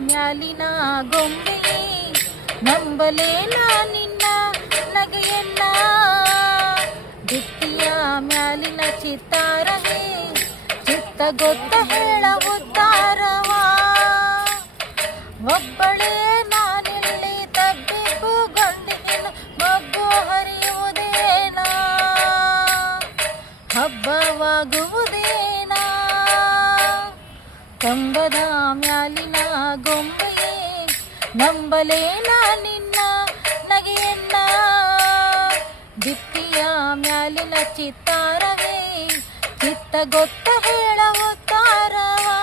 ಮ್ಯಾಲಿನ ಗೊಂಬೆಯೇ ನಂಬಲೇನ ನಿನ್ನ ನಗೆಯನ್ನ. ಭಿತ್ತಿಯ ಮ್ಯಾಲಿನ ಚಿತ್ತಾರವೇ ಚಿತ್ತ ಗೊತ್ತ ಹೇಳ ಉತ್ತಾರವಾ. ಒಬ್ಬಳೇ ನಾನಿಲ್ಲಿ ತಬ್ಬಿಗೂ ಗಂಡಿನ ಮಬ್ಬು ಹರಿಯುವುದೇನ, ಹಬ್ಬವಾಗುವುದೇನ. ಕಂಬದ ಮ್ಯಾಲಿನ ಗೊಂಬೆಯೇ ನಂಬಲೇನ ನಿನ್ನ ನಗೆಯನ್ನ. ಭಿತ್ತಿಯ ಮ್ಯಾಲಿನ ಚಿತ್ತಾರವೇ ಚಿತ್ತ ಗೊತ್ತ ಹೇಳ ಉತ್ತಾರವಾ.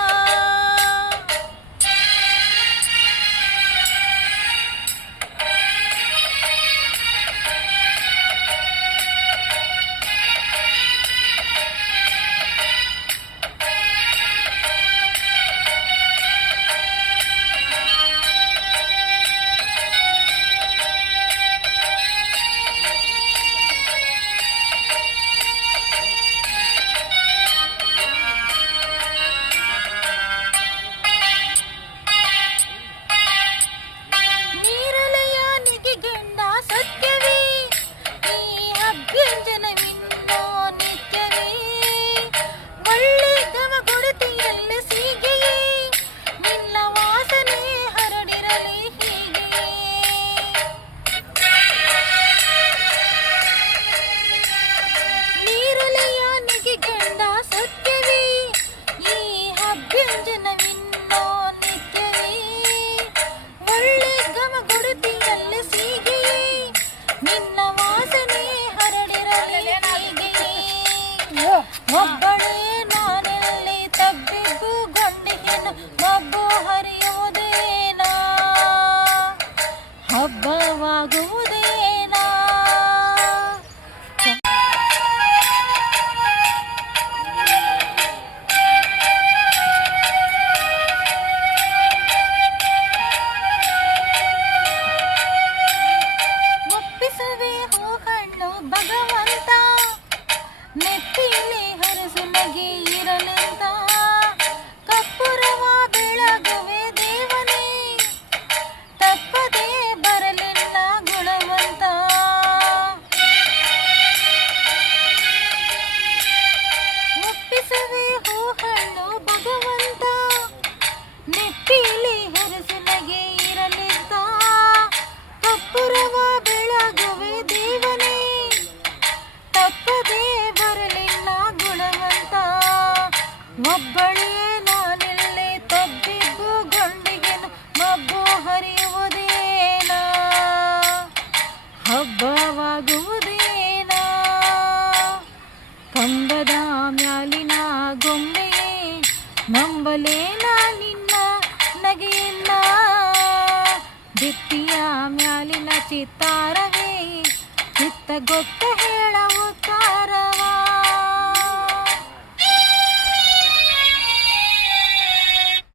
ಒಬ್ಬಳೇ ನಾನೆಲ್ಲಿ ತಬ್ಬಿಗೂ ಗಂಡಿನ ಮಬ್ಬು ಹರಿಯುವುದೇನ, ಹಬ್ಬವಾಗುವುದೇನ. ಒಪ್ಪಿಸುವೆ ಹೂಕಣ್ಣು ಭಗವಂತ, ನೆತ್ತಿಲಿ ಹರಸು ನಗೆ ಇರಲೆಂತ. ಕಪ್ಪುರವ ಬೆಳಗುವೆ ದೇವನೇ, ತಪ್ಪದೇ ಬರಲಿಲ್ಲ ಗುಣವಂತ. ಒಪ್ಪಿಸುವೆ ಹೂಹಣ್ಣು ಭಗವಂತ, ನೆತ್ತಿಲಿ ಹರಸು ನಗೆ ಇರಲೆಂತ. ಕಪ್ಪುರವ ಬೆಳಗುವೆ ದೇವನೇ, ತಪ್ಪದೇ ಬರಲಿಲ್ಲ ಗುಣವಂತ. ಒಬ್ಬಳೇ ನಾನಿಲ್ಲಿ ತಬ್ಬಿದ್ದು ಗಂಡಿಗೆನು ಮಬ್ಬು ಹರಿಯುವುದೇನ, ಹಬ್ಬವಾಗುವುದೇನ. ಕಂಬದ ಮ್ಯಾಲಿನ ಗೊಂಬೆಯೇ ನಂಬಲೇನ ನಿನ್ನ ನಗೆಯನ್ನ. ಭಿತ್ತಿಯ ಮ್ಯಾಲಿನ ಚಿತ್ತಾರವೇ ಚಿತ್ತ ಗೊತ್ತ ಹೇಳವು